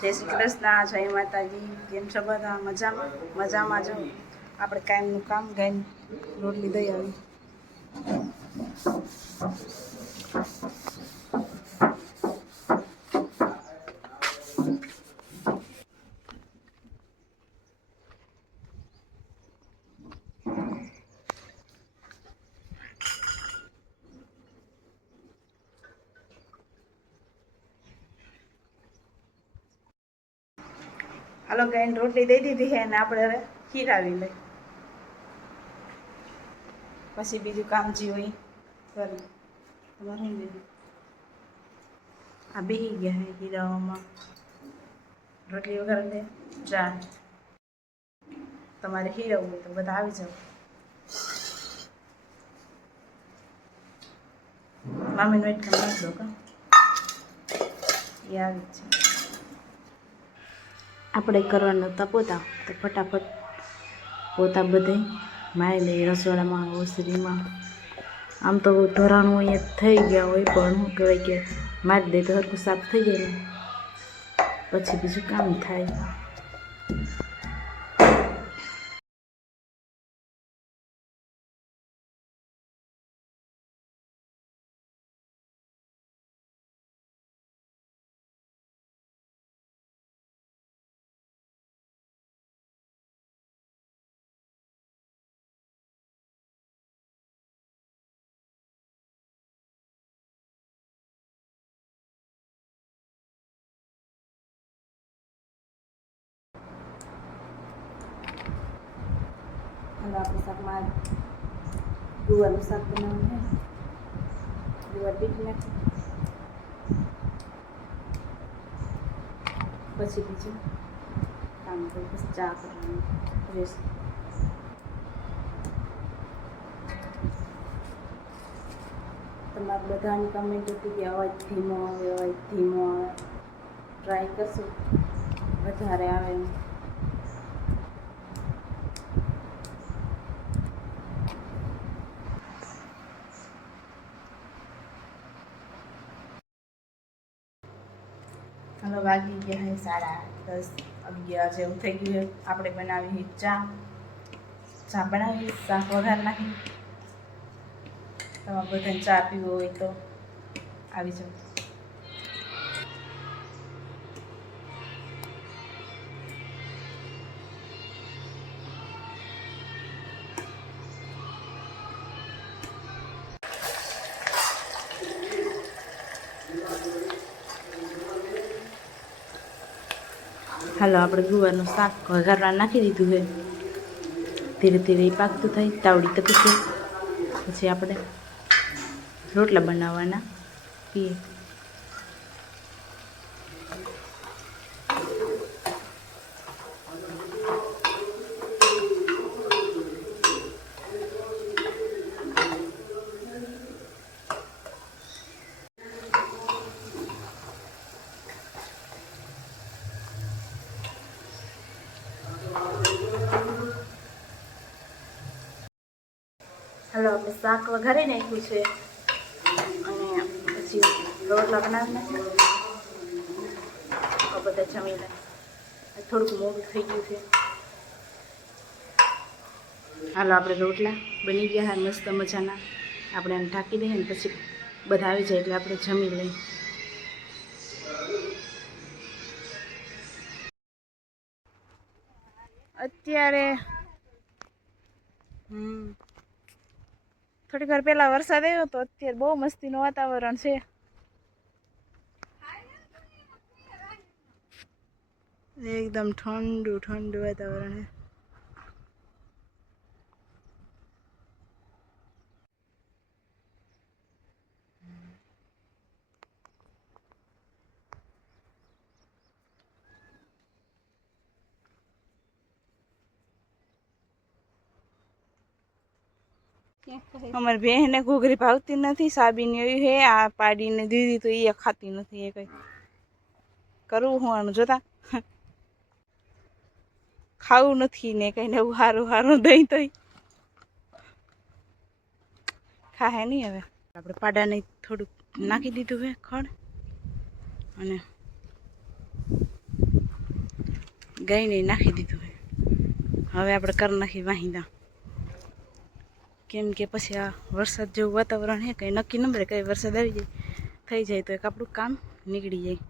જય શ્રી કૃષ્ણ, જય માતાજી. કેમ છો બધા? મજામાં? મજામાં જો આપણે કાયમનું કામ ગાઈને રોટલી દઈ આવી. હાલો ગાઈને રોટલી દઈ દીધી છે ને આપણે હવે ખીરાવી લઈ, પછી બીજું કામ જે હોય કરી. તમારે શું બીજું? આ બેસી ગયા છે ખીરાવામાં. રોટલી વગર દે ચા. તમારે ખીરાવવું હોય તો બધા આવી જાવ. મામીને વેટ કરી નાખ દો કા, એ આવી જ છે. આપણે કરવાના હતા પોતા, તો ફટાફટ પોતા બધે મારી લઈએ રસોડામાં, ઓસરીમાં. આમ તો ઢોરાણું અહીંયા થઈ ગયા હોય, પણ શું કહેવાય કે મારી દે તો હરખું સાફ થઈ જાય ને પછી બીજું કામ થાય. હાલો આપણે શાકમાં ગુવારનું શાક બનાવવાનું છે. ગુવાર પીઠી નાખી પછી બીજું કામ કરું, પછી ચા કરવાનું રહેશે. તમારે બધાની કમેન્ટ હતી કે અવાજ ધીમો આવે, અવાજ ધીમો આવે. ટ્રાય કરશું વધારે આવે એમ. હવે વાગી ગયા છે 10:30-11 જેવું થઈ ગયું છે. આપણે બનાવી ચા. ચા બનાવી, શાક વઘાર નાખી. તમારે બધાને ચા પીવો હોય તો આવી જાઓ. હાલો આપણે ગુવારનું શાક વઘારવા નાખી દીધું છે. ધીરે ધીરે એ પાકતું થાય, તાવડી તપી છે. પછી આપણે રોટલા બનાવવાના પીએ. હાલો આપણે શાક વઘારી નાખ્યું છે અને પછી રોટલા બનાવી નાખ્યા. બધા જમી લે. થોડુંક મોડું થઈ ગયું છે. હાલો આપણે રોટલા બની ગયા હા મસ્ત મજાના. આપણે આને ઢાંકી દઈએ ને પછી બધા આવી જાય એટલે આપણે જમી લઈએ. અત્યારે થોડીક વાર પહેલાં વરસાદ આવ્યો તો અત્યારે બહુ મસ્તીનું વાતાવરણ છે. એકદમ ઠંડુ ઠંડુ વાતાવરણ છે. અમારી બહેને ઘૂઘરી ભાવતી નથી, સાબીની એવી હે. આ પાડીને દીધી તો એ ખાતી નથી. એ કઈ કરવું હું આનું જોતા ખાવું નથી ને કઈ નવું સારું સારું દઈ તો ખાહે નહીં. હવે આપણે પાડાને થોડુંક નાખી દીધું હે ખડ અને ગાઈને નાખી દીધું છે. હવે આપણે કરી નાખી વાહિંદા, કેમ કે પછી આ વરસાદ જેવું વાતાવરણ છે, કંઈ નક્કી ન મળે, કંઈ વરસાદ આવી જાય થઈ જાય તો એક આપણું કામ નીકળી જાય.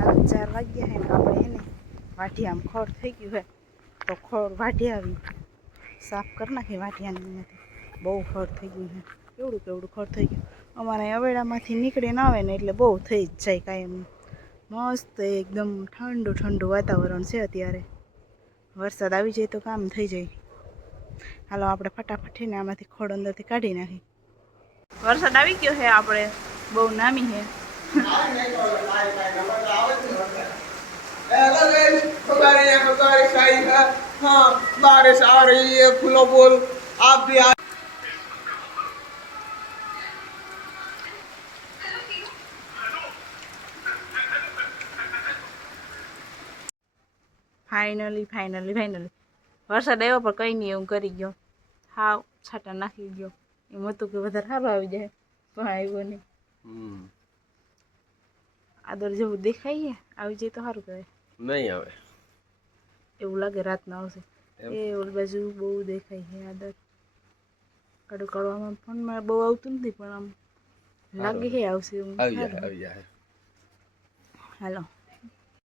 હાલ 4 વાગ્યા છે ને આપણે એને વાઢિયામાં ખોળ થઈ ગયું છે, તો ખોળ વાઢી આવી સાફ કરી નાખી વાઢિયાની એમાંથી. બહુ ખોળ થઈ ગયું છે, કેવડું કેવડું ખોળ થઈ ગયું. અમારે અવેડામાંથી નીકળીને આવે ને એટલે બહુ થઈ જ જાય કાયમ. મસ્ત એકદમ ઠંડુ ઠંડુ વાતાવરણ છે અત્યારે. વરસાદ આવી જાય તો કામ થઈ જાય. હાલો આપણે ફટાફટ ને આમાંથી ખોળ અંદરથી કાઢી નાખી. વરસાદ આવી ગયો છે, આપણે બહુ નામી છે. बारिश आ रही है, फूलो बोल आप भी आ। ફાઇનલી વરસાદ આવ્યો પણ કંઈ નહીં, એવું કરી ગયો. હાવ છાંટા નાખી ગયો. એમ હતું કે વધારે સારું આવી જાય પણ આવ્યો નહીં. આદર જેવું દેખાય, આવી જાય તો સારું કહેવાય. નહીં આવે એવું લાગે રાતના આવશે. એ ઓલી બાજુ બહુ દેખાય છે આદર. કાઢો કાઢવામાં ફોનમાં બહુ આવતું નથી, પણ આમ લાગે છે આવશે એવું. આવી જાય. હાલો